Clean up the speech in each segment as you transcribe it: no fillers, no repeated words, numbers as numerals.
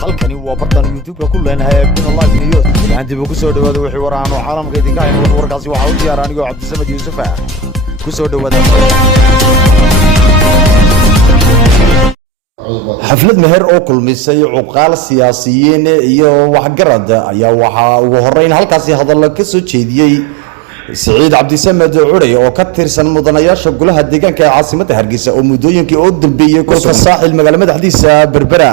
halkani waa bartan YouTube ku leenahay Abdul Allah News waxaan dib ugu soo dhawaado wixii waraan oo caalamka idinka hayno warkaasi waxa uu diyaar aniga Cabdisamad Yuusuf ah ku soo dhawaada xaflad meher oo kulmisay cuqaal siyaasiyiin iyo waxgarad ayaa waxa ugu horeyn halkaasi hadal ka soo jeediyay سعيد عبد السمد عري oo ka tirsan mudanayaasha golaha deegaanka ee caasimadda Hargeysa oo mudooyinkii oo dambeeyay kulka saaxil magaalada madaxdiisa Berbera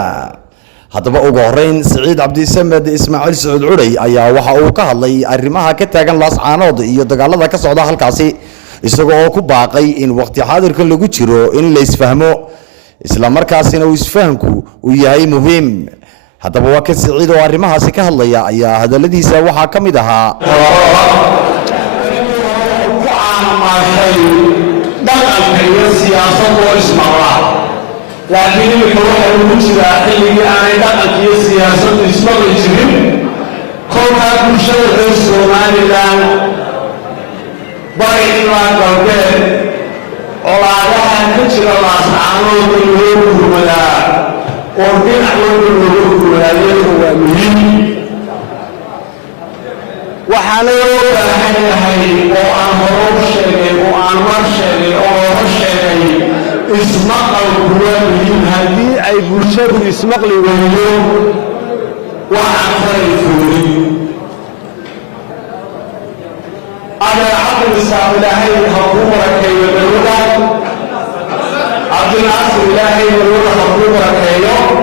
hadaba ugu horeyn سعيد عبد السمد Ismaaciil Sacuud Curay ayaa waxa uu ka hadlay arrimaha ka taagan laascaanood iyo dagaalada ka socda halkaasi isagoo oo ku baaqay in waqti xaadirka lagu jiro in la isfahmo isla markaasina uu isfahanku uu yahay muhiim hadaba waa ka Saciid oo arrimahaasi ka hadlaya ayaa hadaladiisa waxa kamid ahaa دخل في السياسة والإسماعات لكن يقول المجتمع اللي أنا دخل في السياسة والإسماعات يجري كل هذا مشروع الصومال الآن بعيد ما تقول ولا لها كتير ناس عانوا بالنور ولا وبين عانوا بالنور ولا يلقوا مهم وحلو هاي وأمر شيء وأمر شيء وأمر شيء اسمع القرآن هذه أي بشر اسمع لي واليوم وأعترفني أنا عبد السلام الله الحكومة كي يدلونا عبد الناصر الله يدلونا الحكومة كي يوم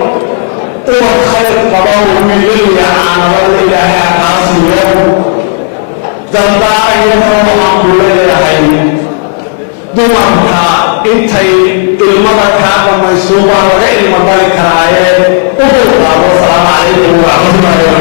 وخير قضاء من اللي عن الله عاصم يوم دلبا يفهم كل هاي دوما انتي المرة كان مسؤول عن